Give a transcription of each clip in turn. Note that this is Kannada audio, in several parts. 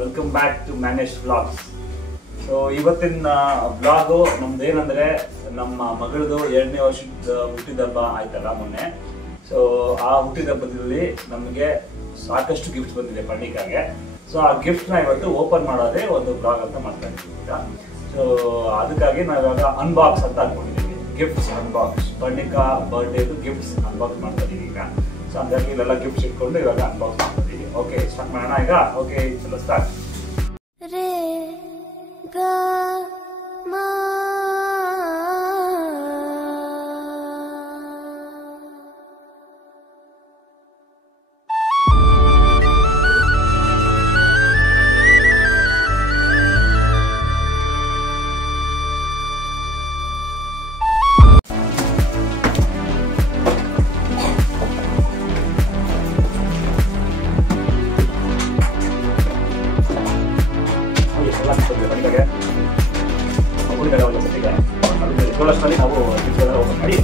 Welcome back to manage vlogs. So ಇವತ್ತಿನ ವ್ಲಾಗು ನಮ್ದು ಏನಂದ್ರೆ ನಮ್ಮ ಮಗಳದು 2ನೇ ವರ್ಷದ ಹುಟ್ಟಿದಬ್ಬ ಆಯ್ತಲ್ಲ ಮೊನ್ನೆ. ಸೊ ಆ ಹುಟ್ಟಿದಬ್ಬದಲ್ಲಿ ನಮಗೆ ಸಾಕಷ್ಟು ಗಿಫ್ಟ್ ಬಂದಿದೆ ಪರ್ಣಿಕಾಗೆ. ಸೊ ಆ ಗಿಫ್ಟ್ನ ಇವತ್ತು ಓಪನ್ ಮಾಡೋದೇ ಒಂದು ಬ್ಲಾಗ್ ಅಂತ ಮಾಡ್ತಾ ಇದ್ದೀವಿ ಈಗ. ಸೊ ಅದಕ್ಕಾಗಿ ನಾವಿವಾಗ ಅನ್ಬಾಕ್ಸ್ ಅಂತ ಅನ್ಕೊಂಡಿದ್ದೀವಿ. Gifts unbox, Parnika ಬರ್ಡೇದು gifts unbox ಮಾಡ್ತಾ ಇದೀವಿ ಈಗ. ಸೊ ಹಂಗಾಗಿ ಇಲ್ಲೆಲ್ಲ ಗಿಫ್ಟ್ಸ್ ಇಟ್ಕೊಂಡು ಇವಾಗ ಅನ್ಬಾಕ್ಸ್ ಮಾಡ್ತಾ ಇದೀವಿ. ಓಕೆ, ಸ್ಟಾರ್ಟ್ ಮಾಡೋಣ ಈಗ. ಓಕೆ, ಚಲೋ ಸ್ಟಾರ್ಟ್. ನಾವು ಓಪನ್ ಮಾಡಿ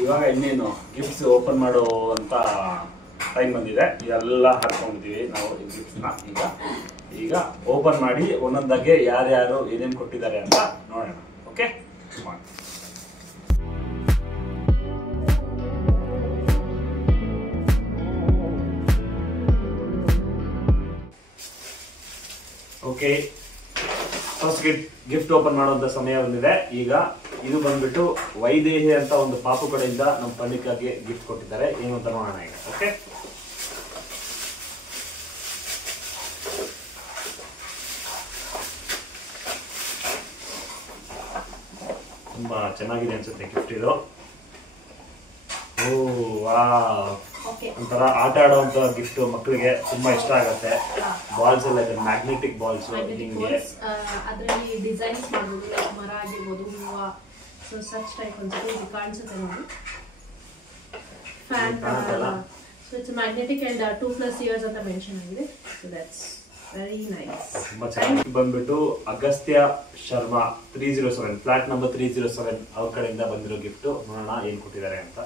ಇವಾಗ ಇನ್ನೇನು ಗಿಫ್ಟ್ಸ್ ಓಪನ್ ಮಾಡೋ ಅಂತ ಟೈಮ್ ಬಂದಿದೆ. ಇದೆಲ್ಲ ಹಾಕೊಂಡಿದ್ದೀವಿ ನಾವು ಈ ಗಿಫ್ಟ್ಸ್ನ. ಈಗ ಓಪನ್ ಮಾಡಿ ಒಂದೊಂದಾಗೆ ಯಾರ್ಯಾರು ಏನೇನು ಕೊಟ್ಟಿದ್ದಾರೆ ಅಂತ ನೋಡೋಣ. Okay, okay, first gift open ಮಾಡುವಂತ ಸಮಯ ಬಂದಿದೆ. ಈಗ ಇದು ಬಂದ್ಬಿಟ್ಟು ವೈದೇಹಿ ಅಂತ ಒಂದು ಪಾಪು ಕಡೆಯಿಂದ ನಮ್ಮ ಪರ್ಣಿಕಾಗೆ ಗಿಫ್ಟ್ ಕೊಟ್ಟಿದ್ದಾರೆ. ಏನು ಅಂತ ನೋಡೋಣ ಈಗ. ಓಕೆ, ತುಂಬಾ ಚೆನ್ನಾಗಿದೆ ಅನ್ಸುತ್ತೆ ಗಿಫ್ಟ್ ಇದು. ಓ ವಾವ್, ಒಂಥರ ಆಟ ಆಡುವಂತ ಗಿಫ್ಟ್. ಮಕ್ಕಳಿಗೆ ತುಂಬಾ ಇಷ್ಟ ಆಗುತ್ತೆ. ಬಾಲ್ಸ್ ಎಲ್ಲ ಇದೆ, ಮ್ಯಾಗ್ನೆಟಿಕ್ ಬಾಲ್ಸ್. ಅದರಲ್ಲಿ ಡಿಸೈನ್ಸ್ ಮಾಡಬಹುದು, ಲೈಕ್ ಮರ ಆಗಿರ್ಬೋದು, ಹೂವು. ಸೊ ಸಚ್ ಟೈಪ್ ಅನ್ಸುತ್ತೆ. ಇದು ಕಾಣಿಸುತ್ತೆ ನೋಡಿ, ಫ್ಯಾನ್ ತರ. So it's magnetic and 2+ years ಅಂತ ಮೆನ್ಷನ್ ಆಗಿದೆ. So that's very nice. ತುಂಬಾ ಚೆನ್ನಾಗಿ ಬಂದ್ಬಿಟ್ಟು ಅಗಸ್ತ್ಯ ಶರ್ಮಾ 307 ಫ್ಲಾಟ್ ನಂಬರ್ 307 ಅವ್ರ ಕಡೆಯಿಂದ ಬಂದಿರೋ ಗಿಫ್ಟ್. ನೋಡೋಣ ಏನ್ ಕೊಟ್ಟಿದ್ದಾರೆ ಅಂತ.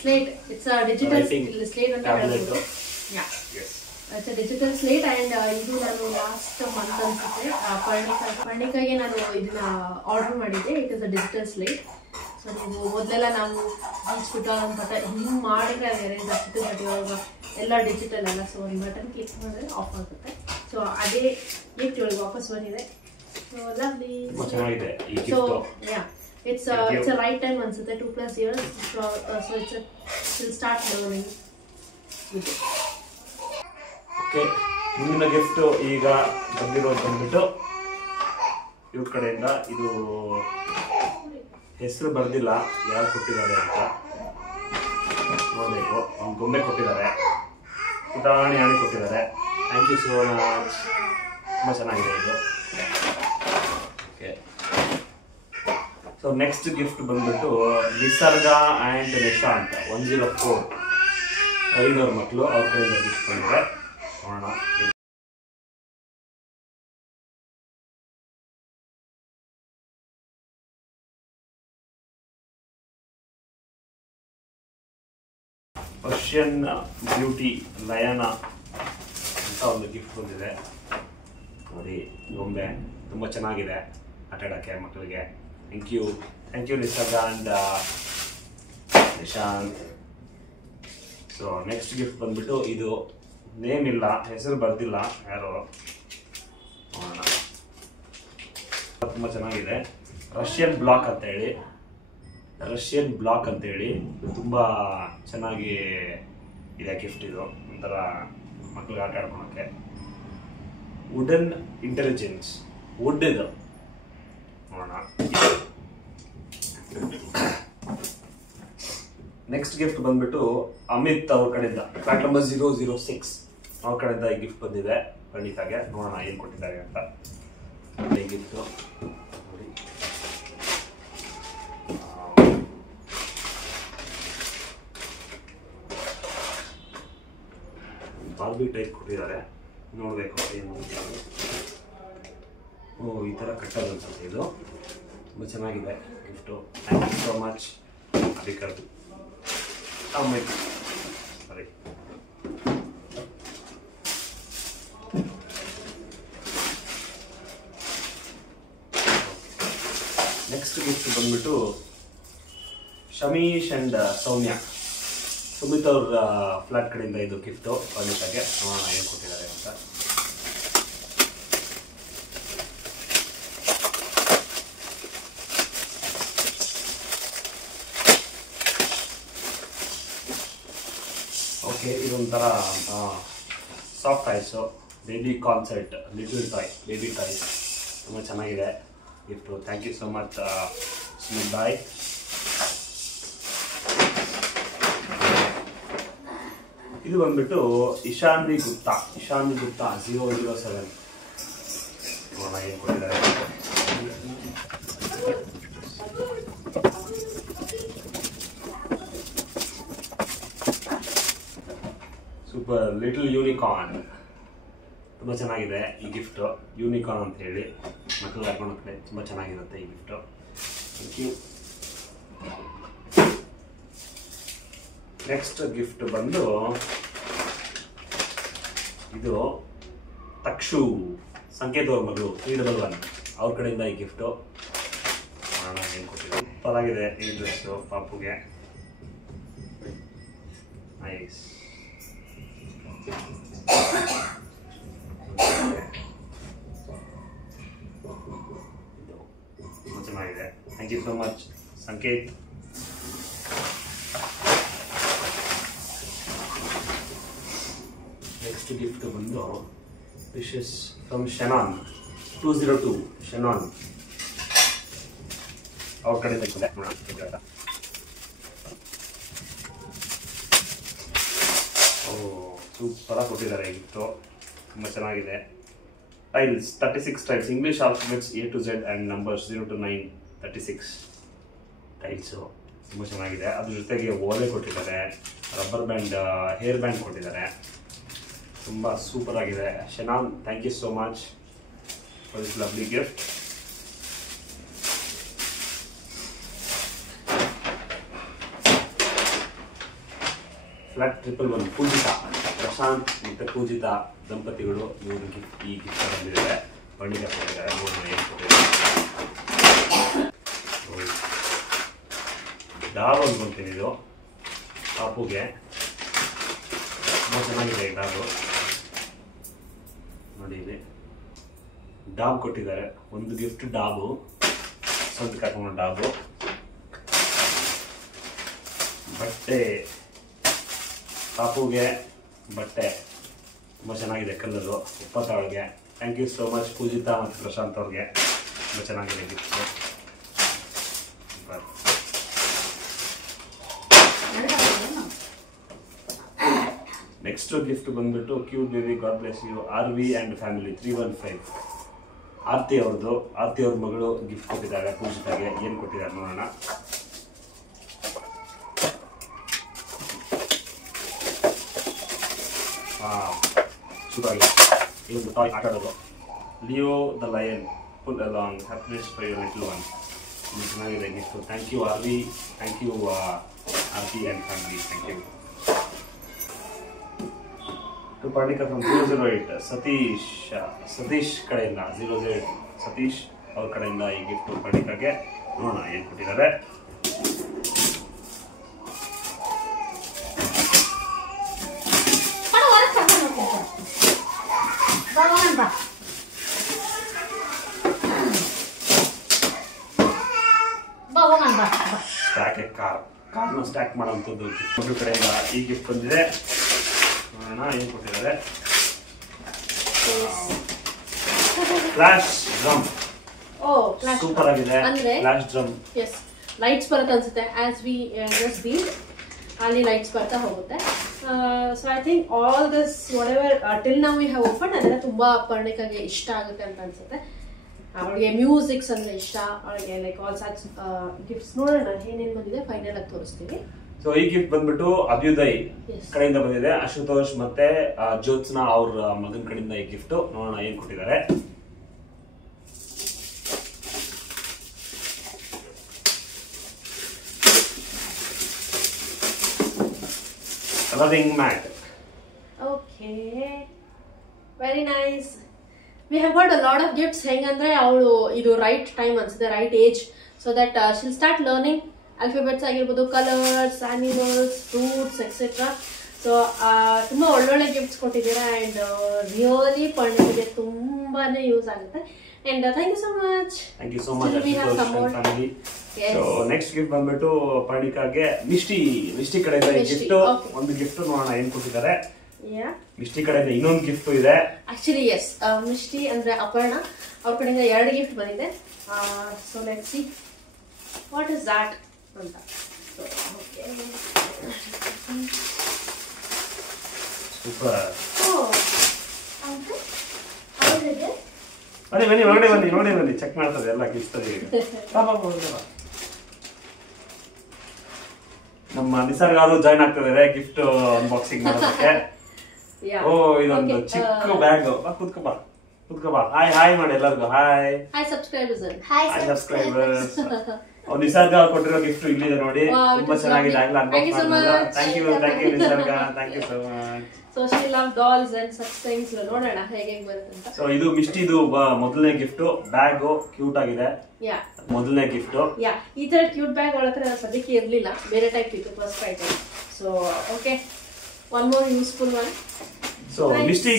Slate. It's a digital slate and yeah. Yes. It's a digital slate and ಇದು ನಾನು ಲಾಸ್ಟ್ ಮಂತ್ ಅನ್ಸುತ್ತೆ ಪರ್ಣಿಕಾಗೆ ನಾನು ಇದನ್ನ ಆರ್ಡರ್ ಮಾಡಿದ್ದೆ. It is a digital slate. So ನೀವು ಮೊದಲೆಲ್ಲ ನಾವು ಹಂಚ್ಬಿಟ್ಟು ಅಂತ ಹಿಂಗೆ ಮಾಡಿದ್ರೆ ಅದು ಎರೇಸ್ ಆಗ್ತಿತ್ತು. ಬಟ್ ಇವಾಗ ಎಲ್ಲ ಡಿಜಿಟಲ್ ಅಲ್ಲ. ಸೊ ಒಂದು ಬಟನ್ ಕ್ಲಿಕ್ ಮಾಡಿದ್ರೆ ಆಫ್ ಆಗುತ್ತೆ. ಸೊ ಅದೇ ಗಿಫ್ಟ್ ಇವಾಗ ವಾಪಸ್ ಬಂದಿದೆ. So lovely. ಚೆನ್ನಾಗಿದೆ ಈ gift. So yeah, it's a right time ಅನ್ಸುತ್ತೆ. 2+ years. So we'll start learning with it. Okay, ಮುಂದಿನ ಗಿಫ್ಟ್ ಈಗ ಬಂದಿರೋದು ಬಂದ್ಬಿಟ್ಟು ಇವ್ರ ಕಡೆಯಿಂದ. ಇದು ಹೆಸರು ಬರ್ದಿಲ್ಲ ಯಾರು ಕೊಟ್ಟಿದ್ದಾರೆ ಅಂತ ನೋಡ್ಬೇಕು. ಒಂದು ಗೊಂಬೆ ಕೊಟ್ಟಿದ್ದಾರೆ, ಪುಟಾಣಿ ಆಣಿ ಕೊಟ್ಟಿದ್ದಾರೆ. Thank you so much. ತುಂಬ ಚೆನ್ನಾಗಿದೆ ಇದು. ಓಕೆ, ಸೊ ನೆಕ್ಸ್ಟ್ ಗಿಫ್ಟ್ ಬಂದ್ಬಿಟ್ಟು ನಿಸರ್ಗ ಆ್ಯಂಡ್ ನಿಶಾಂತ್ 104 ಐದವ್ರ ಮಕ್ಕಳು ಅವ್ರ ಕಡೆಯಿಂದ ಗಿಫ್ಟ್ ಬಂದಿದೆ. ನೋಡೋಣ. ಪರ್ಷಿಯನ್ ಬ್ಯೂಟಿ ಲಯನ ಅಂತ ಒಂದು ಗಿಫ್ಟ್ ಬಂದಿದೆ ನೋಡಿ. ಗೊಂಬೆ ತುಂಬ ಚೆನ್ನಾಗಿದೆ ಆಟ ಆಡೋಕ್ಕೆ ಮಕ್ಕಳಿಗೆ. ಥ್ಯಾಂಕ್ ಯು ನಿಸರ್ಗ and Nishant. So next gift ಬಂದ್ಬಿಟ್ಟು ಇದು ನೇಮ್ ಇಲ್ಲ, ಹೆಸರು ಬರ್ದಿಲ್ಲ ಯಾರು. ನೋಡೋಣ. ತುಂಬ ಚೆನ್ನಾಗಿದೆ. ರಷ್ಯನ್ ಬ್ಲಾಕ್ ಅಂತೇಳಿ ತುಂಬ ಚೆನ್ನಾಗಿ ಇದೆ ಗಿಫ್ಟ್. ಇದು ಒಂಥರ ಮಕ್ಕಳಿಗೆ ಆಟ ಆಡ್ಕೊಳಕ್ಕೆ. ವುಡನ್ ಇಂಟೆಲಿಜೆನ್ಸ್, ವುಡ್ ಇದು. ನೋಡೋಣ. ನೆಕ್ಸ್ಟ್ ಗಿಫ್ಟ್ ಬಂದ್ಬಿಟ್ಟು ಅಮಿತ್ ಅವ್ರ ಕಡೆಯಿಂದ ಫ್ಲಾಟ್ ನಂಬರ್ 006 ಅವ್ರ ಕಡೆಯಿಂದ ಈ ಗಿಫ್ಟ್ ಬಂದಿದೆ ಪರ್ಣಿಕಾಗೆ. ನೋಡೋಣ ಏನು ಕೊಟ್ಟಿದ್ದಾರೆ ಅಂತ. ಗಿಫ್ಟ್ ನೋಡಿ. ಬಾರ್ಬಿ ಟೈಪ್ ಕೊಟ್ಟಿದ್ದಾರೆ, ನೋಡಬೇಕು ಏನು. ಓ ಈ ಥರ ಕಟ್ಟೋದು ಅನ್ಸುತ್ತೆ ಇದು, ತುಂಬ ಚೆನ್ನಾಗಿದೆ gift. Thank you so much Adhikar. ಸರಿ, ನೆಕ್ಸ್ಟ್ ಗಿಫ್ಟ್ ಬಂದ್ಬಿಟ್ಟು ಶಮೀಶ್ ಆ್ಯಂಡ್ ಸೌಮ್ಯ, ಸುಮಿತ್ ಅವ್ರ ಫ್ಲಾಟ್ ಕಡೆಯಿಂದ ಇದು ಗಿಫ್ಟು ಅನಿತಾಗೆ. ನೋಡೋಣ ಏನು ಕೊಟ್ಟಿದ್ದಾರೆ ಅಂತ. ಓಕೆ, ಇದೊಂಥರ soft toys, baby concert, little toy, baby toys, ತುಂಬ ಚೆನ್ನಾಗಿದೆ gift. Thank you so much Sumit bye. ಇದು ಬಂದ್ಬಿಟ್ಟು ಇಶಾನ್ವಿ ಗುಪ್ತಾ 007. ನೋಡೋಣ ಏನು ಕೊಟ್ಟಿದ್ದಾರೆ. ಸೂಪರ್ ಲಿಟಲ್ ಯೂನಿಕಾರ್ನ್, ತುಂಬ ಚೆನ್ನಾಗಿದೆ ಈ ಗಿಫ್ಟು. ಯೂನಿಕಾರ್ನ್ ಅಂತ ಹೇಳಿ ಮಕ್ಕಳಿಗೆ ಹಾಕೊಂಡು ಹೋಗ್ತಾರೆ, ತುಂಬ ಚೆನ್ನಾಗಿರುತ್ತೆ ಈ gift. Thank you. Next gift ಬಂದು ಇದು ತಕ್ಷು, ಸಂಕೇತ್ ಅವ್ರ ಮಗಳು 311, ಅವ್ರ ಕಡೆಯಿಂದ ಈ ಗಿಫ್ಟು. ಮಾಡೋಣ ಏನು ಕೊಟ್ಟಿದ್ದಾರೆ. ಸೂಪರಾಗಿದೆ ಈ ಡ್ರೆಸ್ಸು ಪಾಪುಗೆ, ನೈಸ್. ತುಂಬ ಚೆನ್ನಾಗಿದೆ. Thank you so much Sanket. Next gift ಬಂದು ವಿಶಸ್ ಫ್ರಮ್ ಶನಾನ್ 202, ಶನಾನ್ ಅವ್ರ ಕಡೆ ತೆಗೆದುಕೊಂಡೆ. ಓ ಸೂಪರಾಗಿ ಕೊಟ್ಟಿದ್ದಾರೆ ಗಿಫ್ಟು, ತುಂಬ ಚೆನ್ನಾಗಿದೆ. Tiles 36 tiles, English alphabets A to Z and numbers 0 to 9, 36 tiles, ತುಂಬ ಚೆನ್ನಾಗಿದೆ. ಅದ್ರ ಜೊತೆಗೆ ಓಲೆ ಕೊಟ್ಟಿದ್ದಾರೆ, ರಬ್ಬರ್ ಬ್ಯಾಂಡ್, ಹೇರ್ ಬ್ಯಾಂಡ್ ಕೊಟ್ಟಿದ್ದಾರೆ. ತುಂಬ ಸೂಪರ್ ಆಗಿದೆ. Shanan, thank you so much for this lovely gift. Flat 111 Pujita, Prashant ಮತ್ತು ಪೂಜಿತಾ ದಂಪತಿಗಳು ಇವರು ಈ ಗಿಫ್ಟ್ ಬಂದಿದ್ದಾರೆ, ಬಣ್ಣಿಗೆ ಕೊಟ್ಟಿದ್ದಾರೆ. ನೋಡೋಣ ಏನು ಕೊಟ್ಟಿದ್ದಾರೆ. ಡಾಬ್ ಅಂದ್ಕೊಂತೀನಿ ಇದು ಪಾಪುಗೆ, ತುಂಬ ಚೆನ್ನಾಗಿದೆ ಈ ಡಾಬು. ನೋಡಿ ಇಲ್ಲಿ ಡಾಬ್ ಕೊಟ್ಟಿದ್ದಾರೆ, ಒಂದು ಗಿಫ್ಟ್ ಡಾಬು, ಸ್ವಂತ ಹಾಕೊಂಡು ಡಾಬು. ಬಟ್ಟೆ ಪಾಪುಗೆ ಬಟ್ಟೆ ತುಂಬ ಚೆನ್ನಾಗಿದೆ, ಕಲರು ಒಪ್ಪತ್ತಾಳಿಗೆ. Thank you so much Pujita ಮತ್ತು ಪ್ರಶಾಂತ್ ಅವ್ರಿಗೆ, ತುಂಬ ಚೆನ್ನಾಗಿದೆ ಗಿಫ್ಟು. ನೆಕ್ಸ್ಟ್ ಗಿಫ್ಟ್ ಬಂದ್ಬಿಟ್ಟು cute baby, god bless you, RV and family 315, Aarti ಅವ್ರದ್ದು. ಆರ್ತಿ ಅವ್ರ ಮಗಳು ಗಿಫ್ಟ್ ಕೊಟ್ಟಿದ್ದಾರೆ ಪೂಜಿತಾಗೆ. ಏನು ಕೊಟ್ಟಿದ್ದಾರೆ ನೋಡೋಣ. ಸೂಪರಾಗಿದೆ. ಇದೊಂದು ಟಾಯ್ ಆಟ ಆಡೋದು, Leo the lion, pull along, happiness for your little one. ತುಂಬ ಚೆನ್ನಾಗಿದೆ gift. Thank you RV, thank you Aarti and family, thank you. To ಪಾರ್ಟಿಕ ಫ್ರಮ್ 008 ಸತೀಶ್ ಕಡೆಯಿಂದ 008 ಸತೀಶ್ ಅವ್ರ ಕಡೆಯಿಂದ ಈ ಗಿಫ್ಟ್ ಪಾರ್ಟಿಕಾಗೆ. ನೋಡೋಣ ಏನು ಕೊಟ್ಟಿದ್ದಾರೆ. ಕಾರ್ನ ಸ್ಟ್ಯಾಕ್ ಮಾಡೋಂಥದ್ದು ಮಗಳ ಕಡೆಯಿಂದ ಈ ಗಿಫ್ಟ್ ಬಂದಿದೆ. ನೋಡೋಣ ಏನು ಕೊಟ್ಟಿದ್ದಾರೆ. ಫ್ಲಾಶ್ ಡ್ರಮ್, ಸೂಪರ್ ಆಗಿದೆ. ಫ್ಲಾಶ್ ಡ್ರಮ್, ಎಸ್, ಲೈಟ್ಸ್ ಬರುತ್ತೆ ಅನ್ಸುತ್ತೆ. ಆಸ್ ವಿ ಜಸ್ಟ್ ಬೀಟ್ ಅಲ್ಲಿ ಲೈಟ್ಸ್ ಬರ್ತಾ ಹೋಗುತ್ತೆ. So I think all this what ever till now we have open ಅದೆಲ್ಲ ತುಂಬಾ ಪರ್ಣಿಕಾಗೆ ಇಷ್ಟ ಆಗುತ್ತೆ ಅಂತ ಅನ್ಸುತ್ತೆ. ಅವಳಿಗೆ ಮ್ಯೂಸಿಕ್ಸ್ ಅಂದ್ರೆ ಇಷ್ಟ, ಅವಳಿಗೆ ಲೈಕ್ ಆಲ್ ಸಚ್ ಗಿಫ್ಟ್ಸ್. ನೋಡೋಣ ಏನೇನು ಬಂದಿದೆ, ಫೈನಲ್ ಆಗಿ ತೋರಿಸ್ತೀವಿ. ಸೊ ಸೊ ಈ ಗಿಫ್ಟ್ ಬಂದ್ಬಿಟ್ಟು ಅಭ್ಯುದಯ್ Yes. ಕಡೆಯಿಂದ ಬಂದಿದೆ. ಅಶುತೋಷ್ ಮತ್ತೆ ಜ್ಯೋತ್ಸ್ನಾ ಅವ್ರ ಮಗನ ಕಡೆಯಿಂದ ಈ ಗಿಫ್ಟ್. ನೋಡೋಣ ಏನ್ ಕೊಟ್ಟಿದ್ದಾರೆ. Colouring mat. Okay, very nice. We have got a lot of gifts. ಹೆಂಗಂದ್ರೆ ಅವಳು ಇದು ರೈಟ್ ಟೈಮ್ ಅನ್ಸುತ್ತೆ, right age, so that she'll start learning alphabets ಆಗಿರ್ಬೋದು, colours, animals, fruits etcetera. So ತುಂಬಾ ಒಳ್ಳೊಳ್ಳೆ ಗಿಫ್ಟ್ಸ್ ಕೊಟ್ಟಿದ್ದೀರಾ ಅಂಡ್ ರಿಯಲಿ ಪರ್ಣಿಗೆ ತುಂಬಾನೇ ಯೂಸ್ ಆಗುತ್ತೆ. And thank you so much. Thank you so much, Still we have Ashutosh some more. and family. Yes. So next gift ಬಂದ್ಬಿಟ್ಟು ಪರ್ಣಿಕಾಗೆ ಮಿಷ್ಟಿ ಕಡೆಯಿಂದ ಈ ಮಿಷ್ಟಿ, ಗಿಫ್ಟ್. okay. ಒಂದು ಗಿಫ್ಟ್ ನೋಡೋಣ ಏನ್ ಕೊಟ್ಟಿದ್ದಾರೆ. Yeah. ಮಿಷ್ಟಿ ಕಡೆಯಿಂದ ಇನ್ನೊಂದು ಗಿಫ್ಟ್ ಇದೆ. Actually yes, ಮಿಷ್ಟಿ ಅಂದ್ರೆ ಅಪರ್ಣ ಅವ್ರ ಕಡೆಯಿಂದ 2 ಗಿಫ್ಟ್ ಬಂದಿದೆ. So let's see what is that ಅಂತ. So okay. Super. Oh. Okay. How is it? ಬನ್ನಿ ಚೆಕ್ ಮಾಡ್ತಾರೆ ಎಲ್ಲ ಗಿಫ್ಟ್. ನಮ್ಮ ನಿಸರ್ಗ ಅದು ಜಾಯ್ನ್ ಆಗ್ತಿದ್ದಾರೆ ಗಿಫ್ಟ್ ಅನ್ಬಾಕ್ಸಿಂಗ್ ಮಾಡೋದಕ್ಕೆ. Yeah. ಓ ಇದೊಂದು ಚಿಕ್ಕ ಬ್ಯಾಗ್. ಕುತ್ಕೋ. ಹಾಯ್ ಮಾಡಿ ಎಲ್ಲರಿಗೂ. Hi subscribers. Hi subscribers. ಅವ್ರು ನಿಸರ್ಗ ಕೊಟ್ಟಿರೋ ಗಿಫ್ಟ್ ಇಲ್ಲಿದೆ ನೋಡಿ. Wow, ತುಂಬಾ it is ಚೆನ್ನಾಗಿದೆ. lovely. ಆಗ್ಲೇ Thank you so unbox much. Thank you Nisarga. Thank you so much. So she love dolls and such things. ನೋಡೋಣ ಹೇಗೆ ಬರುತ್ತೆ ಅಂತ. ಸೊ ಇದು ಮಿಷ್ಟಿದು ಮೊದಲನೇ ಗಿಫ್ಟ್. ಬ್ಯಾಗ್ ಕ್ಯೂಟ್ ಆಗಿದೆ. ಯಾ ಮೊದಲನೇ ಗಿಫ್ಟ್. ಯಾ ಈ ತರ ಕ್ಯೂಟ್ ಬ್ಯಾಗ್ ಒಳ ಹತ್ರ ಸದ್ಯಕ್ಕೆ ಇರಲಿಲ್ಲ, ಬೇರೆ ಟೈಪ್ ಇತ್ತು first item. So okay, one more useful one. So Mishti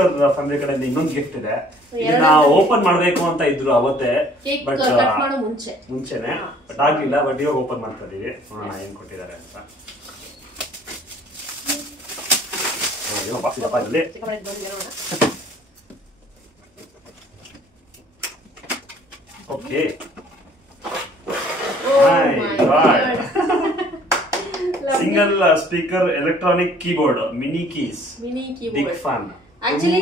ಅವ್ರ ಫ್ಯಾಮಿಲಿ ಕಡೆಯಿಂದ ಇನ್ನೊಂದು ಗಿಫ್ಟ್ ಇದೆ. ಇದನ್ನ ಓಪನ್ ಮಾಡ್ಬೇಕು ಅಂತ ಇದ್ರು ಅವತ್ತೇ, ಕೇಕ್ ಬಟ್ ಕಟ್ ಮಾಡೋ ಮುಂಚೆನೆ ಬಟ್ ಆಗ್ಲಿಲ್ಲ. ಬಟ್ ಇವಾಗ ಓಪನ್ ಮಾಡ್ತಾ ಇದೀವಿ. ನೋಡೋಣ ಏನ್ ಕೊಟ್ಟಿದ್ದಾರೆ ಅಂತ. ಏನೋ ಬಾಕ್ಸ್ ಇದಪ್ಪ ಇಲ್ಲಿ. Okay. Single speaker electronic keyboard, mini keys, big fan. Actually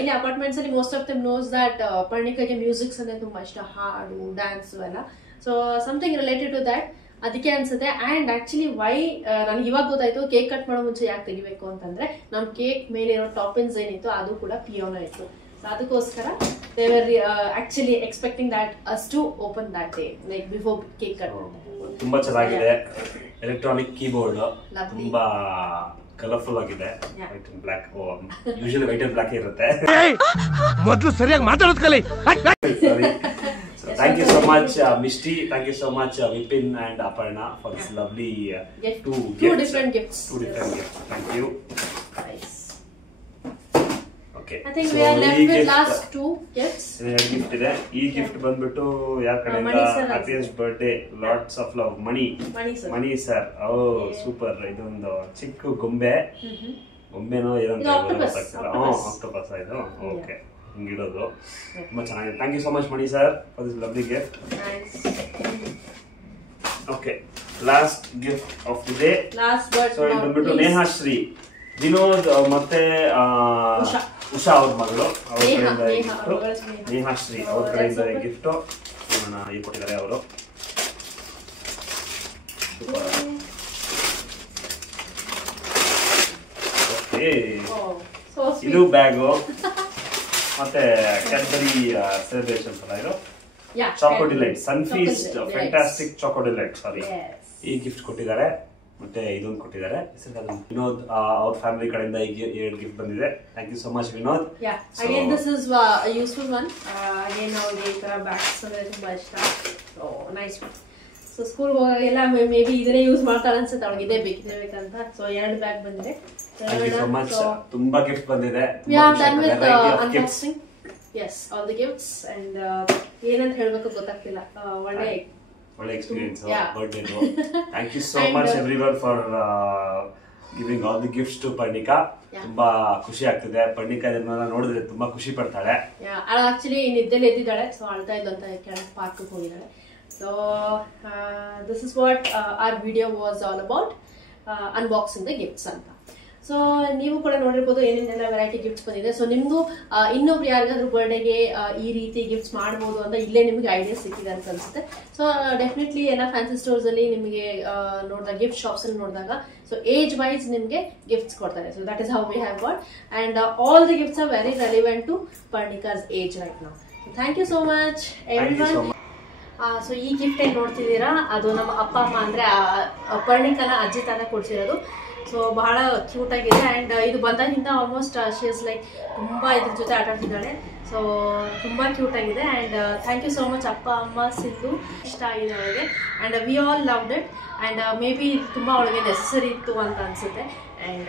ಇಲ್ಲಿ ಅಪಾರ್ಟ್ಮೆಂಟ್ಸ್ ಅಲ್ಲಿ most of them knows that ಪರ್ಣಿಕಾಗೆ ಮ್ಯೂಸಿಕ್ಸ್ ಅಂದ್ರೆ ತುಂಬಾ ಇಷ್ಟ, ಹಾಡು, ಡ್ಯಾನ್ಸ್ ಎಲ್ಲ. So something related to that ಅದಕ್ಕೆ ಅನ್ಸುತ್ತೆ. ಅಂಡ್ ಆಕ್ಚುಲಿ ವೈ ನನಗೆ ಇವಾಗ ಗೊತ್ತಾಯ್ತು ಕೇಕ್ ಕಟ್ ಮಾಡೋ ಮುಂಚೆ ಯಾಕೆ ತೆಗಿಬೇಕು ಅಂತಂದ್ರೆ, ನಮ್ ಕೇಕ್ ಮೇಲೆ ಇರೋ ಟಾಪಿನ್ಸ್ ಏನಿತ್ತು ಅದು ಕೂಡ ಪಿಯೋನೋ ಇತ್ತು. ಸೊ ಅದಕ್ಕೋಸ್ಕರ they were actually expecting that us to open that day like before cake cut. ತುಂಬಾ ಚೆನ್ನಾಗಿದೆ. ಎಲೆಕ್ಟ್ರಾನಿಕ್ ಕೀಬೋರ್ಡ್ ತುಂಬಾ ಕಲರ್ಫುಲ್ ಆಗಿದೆ. White and black. Usually white and black ಇರುತ್ತೆ. ಮೊದಲು ಸರಿಯಾಗಿ ಮಾತಾಡೋದು ಕಲಿ. Thank you so much, Mishti. Thank you so much, Vipin and Aparna, for this lovely two different gifts. Thank you. Nice. Okay. I think we are left with last 2 gifts. Gift ಇದೆ. ಈ ಗಿಫ್ಟ್ ಬಂದ್ಬಿಟ್ಟು ಯಾರ ಕಡೆಯಿಂದ, happiest birthday, lots of love, Mani sir. ಓ ಸೂಪರ್. ಇದೊಂದು ಚಿಕ್ಕ ಗೊಂಬೆನೋ ಏನಂತ ಗೊತ್ತಾಗ್ತಿಲ್ಲ. ಆಕ್ಟೋಪಸ್ ಇದು. ಓಕೆ, ಹಿಂಗಿಡೋದು ತುಂಬಾ ಚೆನ್ನಾಗಿದೆ. Thank you so much Mani sir for this lovely gift. Okay, last gift of the day. So ಇದು ಬಂದ್ಬಿಟ್ಟು ನೇಹಾಶ್ರೀ, ವಿನೋದ್ ಮತ್ತೆ ಉಷಾ ಅವ್ರ ಮಗಳು, ಅವ್ರ ಕಡೆಯಿಂದ ಗಿಫ್ಟ್. ನೇಹಾಶ್ರೀ ಅವ್ರ ಕಡೆಯಿಂದ ಗಿಫ್ಟ್. ನೋಡೋಣ ಈ ಕೊಟ್ಟಿದ್ದಾರೆ ಅವರು. ಓಕೆ, ಇದು ಬ್ಯಾಗು ಮತ್ತೆ ಕ್ಯಾಡ್ಬರಿ ಸೆಲೆಬ್ರೇಷನ್ ಅಲ್ಲ ಇದು. Choco delight, Sunfeast fantastic choco delight, sorry. ಈ ಗಿಫ್ಟ್ ಕೊಟ್ಟಿದ್ದಾರೆ. ಮತ್ತೆ ಇದೊಂದು ಕೊಟ್ಟಿದ್ದಾರೆ. ವಿನೋದ್ ಅವ್ರ ಫ್ಯಾಮಿಲಿ ಕಡೆಯಿಂದ ಈಗ 2 ಗಿಫ್ಟ್ ಬಂದಿದೆ. Thank you so much Vinod. Again this is useful one. Again ಅವ್ರಿಗೆ ಈ ತರ ಬ್ಯಾಗ್ಸ್ ಅಂದ್ರೆ ತುಂಬಾ ಇಷ್ಟ. So nice one. So school ಹೋಗಾಗೆಲ್ಲ ಮೇ ಬಿ ಇದನ್ನೇ ಯೂಸ್ ಮಾಡ್ತಾಳೆ ಅನ್ಸುತ್ತೆ ಅವ್ಳಿಗೆ. ಇದೇ ಬೇಕಂತ. ಸೊ 2 ಬ್ಯಾಗ್ ಬಂದಿದೆ. Thank you so much. ತುಂಬಾ ಗಿಫ್ಟ್ ಬಂದಿದೆ. We are done with unboxing. Yes, all the gifts and ಏನಂತ ಹೇಳಬೇಕು ಗೊತ್ತಾಗ್ತಿಲ್ಲ. ಒಳ್ಳೆ experience birthday. Thank you so much everyone for giving all the gifts to Parnika. ತುಂಬಾ ಖುಷಿ ಆಗ್ತಿದೆ. ಪರ್ಣಿಕಾ ಇದನ್ನೆಲ್ಲ ನೋಡಿದ್ರೆ ತುಂಬಾ ಖುಷಿ ಪಡ್ತಾಳೆ. ಆಕ್ಚುಲಿ ನಿದ್ದೆಲಿ ಎದ್ದಿದ್ದಾಳೆ. ಸೊ ಅಳ್ತಾ ಇದ್ದು ಅಂತ ಕೆಳಗೆ ಪಾರ್ಕ್ ಹೋಗಿದ್ದಾಳೆ. So this is what our video was all about, unboxing the gifts ಅಂತ. ಸೊ ನೀವು ಕೂಡ ನೋಡಿರ್ಬೋದು ಏನೇನೆಲ್ಲ ವೆರೈಟಿ ಗಿಫ್ಟ್ಸ್ ಬಂದಿದೆ. ಸೊ ನಿಮ್ಗೂ ಇನ್ನೊಬ್ರು ಯಾರಿಗಾದ್ರೂ ಬರ್ಡೇಗೆ ಈ ರೀತಿ ಗಿಫ್ಟ್ಸ್ ಮಾಡ್ಬೋದು ಅಂತ ಇಲ್ಲೇ ನಿಮಗೆ ಐಡಿಯಾ ಸಿಕ್ಕಿದೆ ಅಂತ ಅನ್ಸುತ್ತೆ. ಸೊ ಡೆಫಿನೆಟ್ಲಿ ಎಲ್ಲ ಫ್ಯಾನ್ಸಿ ಸ್ಟೋರ್ಸ್ ಅಲ್ಲಿ ನಿಮಗೆ ನೋಡಿದಾಗ ಗಿಫ್ಟ್ ಶಾಪ್ಸ್ ಅಲ್ಲಿ ನೋಡಿದಾಗ ಸೊ ಏಜ್ ವೈಸ್ ನಿಮಗೆ ಗಿಫ್ಟ್ಸ್ ಕೊಡ್ತಾರೆ. So that is how we have got and all the gifts are very relevant to Parnika's age right now. Thank you so much everyone. So ಈ ಗಿಫ್ಟ್ ಏನ್ ನೋಡ್ತಿದ್ದೀರಾ ಅದು ನಮ್ಮ ಅಪ್ಪ ಅಮ್ಮ ಅಂದ್ರೆ ಪರ್ಣಿಕನ ಅಜ್ಜಿ ತಾತ ಕೊಡ್ಸಿರೋದು. ಸೊ ಬಹಳ ಕ್ಯೂಟ್ ಆಗಿದೆ ಅಂಡ್ ಇದು ಬಂದಾಗಿಂದ ಆಲ್ಮೋಸ್ಟ್ ಶಿ ಇಸ್ ಲೈಕ್ ತುಂಬಾ ಇದ್ರ ಜೊತೆ ಆಟ ಆಡ್ತಿದ್ದಾಳೆ. ಸೊ ತುಂಬಾ ಕ್ಯೂಟ್ ಆಗಿದೆ and thank you so much ಅಪ್ಪ ಅಮ್ಮ ಸಿದ್ದು. ಇಷ್ಟ ಆಗಿದೆ ಅವಳಿಗೆ and we all loved it and maybe ತುಂಬಾ ಅವಳಿಗೆ ನೆಸೆಸರಿ ಇತ್ತು ಅಂತ ಅನ್ಸುತ್ತೆ and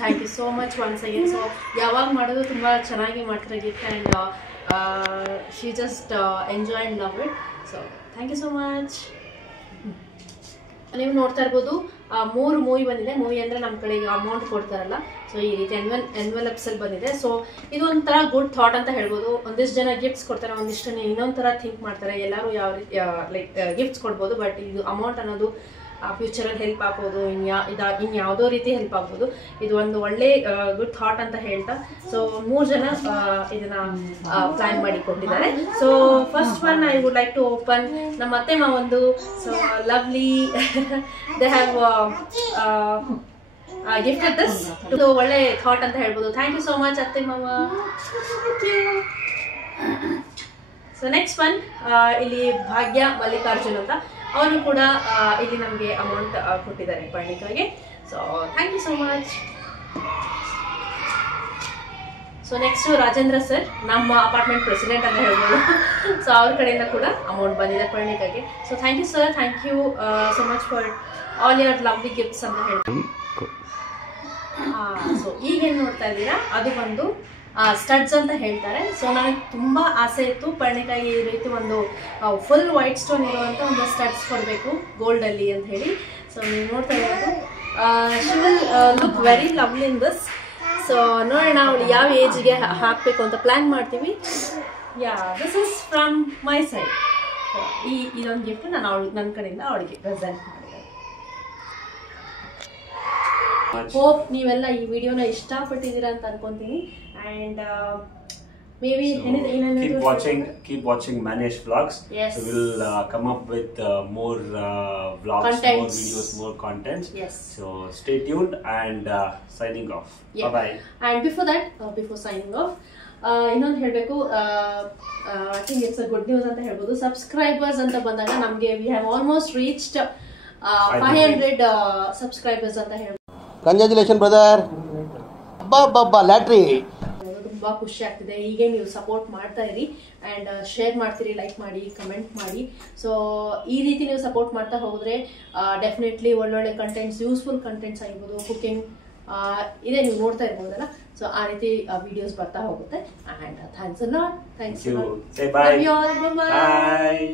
thank you so much once again. So ಯಾವಾಗ ಮಾಡೋದು ತುಂಬಾ ಚೆನ್ನಾಗಿ ಮಾಡ್ತಾರೆ gift and she just enjoy and love it. So thank you so much. ನೀವು ನೋಡ್ತಾ ಇರ್ಬೋದು 3 ಮೂವಿ ಬಂದಿದೆ. ಮೂವಿ ಅಂದ್ರೆ ನಮ್ಮ ಕಡೆ ಈಗ ಅಮೌಂಟ್ ಕೊಡ್ತಾರಲ್ಲ ಸೊ ಈ ರೀತಿ ಎನ್ವೆಲಪ್ಸ್ ಅಲ್ಲಿ ಬಂದಿದೆ. ಸೊ ಇದು ಒಂಥರ ಗುಡ್ ಥಾಟ್ ಅಂತ ಹೇಳ್ಬೋದು. ಒಂದಿಷ್ಟು ಜನ ಗಿಫ್ಟ್ಸ್ ಕೊಡ್ತಾರೆ, ಒಂದಿಷ್ಟು ಇನ್ನೊಂದ್ ತರ ಥಿಂಕ್ ಮಾಡ್ತಾರೆ. ಎಲ್ಲರೂ ಯಾವ ರೀತಿ ಲೈಕ್ ಗಿಫ್ಟ್ಸ್ ಕೊಡ್ಬೋದು, ಬಟ್ ಇದು ಅಮೌಂಟ್ ಅನ್ನೋದು ಫ್ಯೂಚರ್ ಅಲ್ಲಿ ಹೆಲ್ಪ್ ಆಗ್ಬೋದು, ಇನ್ಯಾವುದೋ ರೀತಿ ಹೆಲ್ಪ್ ಆಗ್ಬೋದು. ಇದು ಒಂದು ಒಳ್ಳೆ ಗುಡ್ ಥಾಟ್ ಅಂತ ಹೇಳ್ತಾ ಸೊ 3 ಜನ ಇದನ್ನ ಪ್ಲಾನ್ ಮಾಡಿ ಕೊಟ್ಟಿದ್ದಾರೆ. So first one I would like to open ನಮ್ಮ ಅತ್ತೆ ಮಾವಂದು. So lovely they have gifted this. ಇದು ಒಳ್ಳೆ ಥಾಟ್ ಅಂತ ಹೇಳ್ಬೋದು. ಥ್ಯಾಂಕ್ ಯು ಸೋ ಮಚ್ ಅತ್ತೆ ಮಾವ. ಸೊ ನೆಕ್ಸ್ಟ್ ಒನ್ ಇಲ್ಲಿ ಭಾಗ್ಯ ಮಲ್ಲಿಕಾರ್ಜುನ್ ಅಂತ ಅವರು ಕೂಡ ಇಲ್ಲಿ ನಮಗೆ ಅಮೌಂಟ್ ಕೊಟ್ಟಿದ್ದಾರೆ ಪರ್ಣಿಕಾಗೆ. So thank you so much. So next Rajendra sir ನಮ್ಮ ಅಪಾರ್ಟ್ಮೆಂಟ್ ಪ್ರೆಸಿಡೆಂಟ್ ಅಂತ ಹೇಳ್ಬೋದು. ಸೊ ಅವ್ರ ಕಡೆಯಿಂದ ಕೂಡ ಅಮೌಂಟ್ ಬಂದಿದೆ ಪರ್ಣಿಕಾಗೆ. So thank you sir, thank you so much for all your lovely gifts ಅಂತ ಹೇಳ್ಬೋದು. ಸೊ ಈಗೇನು ನೋಡ್ತಾ ಇದ್ದೀರಾ ಅದು ಒಂದು ಸ್ಟಡ್ಸ್ ಅಂತ ಹೇಳ್ತಾರೆ. ಸೊ ನನಗೆ ತುಂಬಾ ಆಸೆ ಇತ್ತು ಪರ್ಣಿಕಾಗೆ ಈ ರೀತಿ ಒಂದು ಫುಲ್ ವೈಟ್ ಸ್ಟೋನ್ ಇರುವಂತ ಒಂದು ಸ್ಟಡ್ಸ್ ಕೊಡಬೇಕು ಗೋಲ್ಡ್ ಅಲ್ಲಿ ಅಂತ ಹೇಳಿ. ಸೊ ನೀವು ನೋಡ್ತಾ ಇರೋದು she will look very lovely in this. So ನೋಡೋಣ ಅವಳು ಯಾವ ಏಜ್ಗೆ ಹಾಕಬೇಕು ಅಂತ ಪ್ಲಾನ್ ಮಾಡ್ತೀವಿ. Yeah this is from my side. ಇದೊಂದು ಗಿಫ್ಟ್ ನಾನು ನನ್ನ ಕಡೆಯಿಂದ ಅವಳಿಗೆ ಪ್ರೆಸೆಂಟ್ ಮಾಡಿದೆ. ಹೋಪ್ ನೀವೆಲ್ಲ ಈ ವಿಡಿಯೋನ ಇಷ್ಟಪಟ್ಟಿದ್ದೀರಾ ಅಂತ ಅನ್ಕೊಂತೀನಿ and maybe keep watching Manish vlogs. Yes. So we'll come up with more vlogs, contents. more videos, more contents. Yes. So stay tuned and signing off. Yeah. Bye bye. And before that, before signing off, ಇನ್ನೊಂದು ಹೇಳಬೇಕು, I think it's a good news ಅಂತ ಹೇಳ್ಬೋದು. ಸಬ್ಸ್ಕ್ರೈಬರ್ಸ್ ಅಂತ ಬಂದಾಗ ನಮಗೆ we have almost reached 500 subscribers ಅಂತ ಹೇಳ್ಬೋದು. Congratulation brother. ಅಬ್ಬಾ ಲ್ಯಾಟ್ರಿ. ತುಂಬಾ ಖುಷಿ ಆಗ್ತಿದೆ. ಹೀಗೆ ನೀವು ಸಪೋರ್ಟ್ ಮಾಡ್ತಾ ಇರಿ ಅಂಡ್ ಶೇರ್ ಮಾಡ್ತೀರಿ, ಲೈಕ್ ಮಾಡಿ, ಕಮೆಂಟ್ ಮಾಡಿ. ಸೊ ಈ ರೀತಿ ನೀವು ಸಪೋರ್ಟ್ ಮಾಡ್ತಾ ಹೋದ್ರೆ ಡೆಫಿನೆಟ್ಲಿ ಒಳ್ಳೊಳ್ಳೆ ಕಂಟೆಂಟ್ಸ್, ಯೂಸ್ಫುಲ್ ಕಂಟೆಂಟ್ಸ್ ಆಗಿರ್ಬೋದು, ಕುಕಿಂಗ್ ಇದೇ ನೀವು ನೋಡ್ತಾ ಇರ್ಬೋದಲ್ಲ. ಸೊ ಆ ರೀತಿ ವಿಡಿಯೋಸ್ ಬರ್ತಾ ಹೋಗುತ್ತೆ. And thanks a lot. Thanks you. Say bye. Love you all. Bye.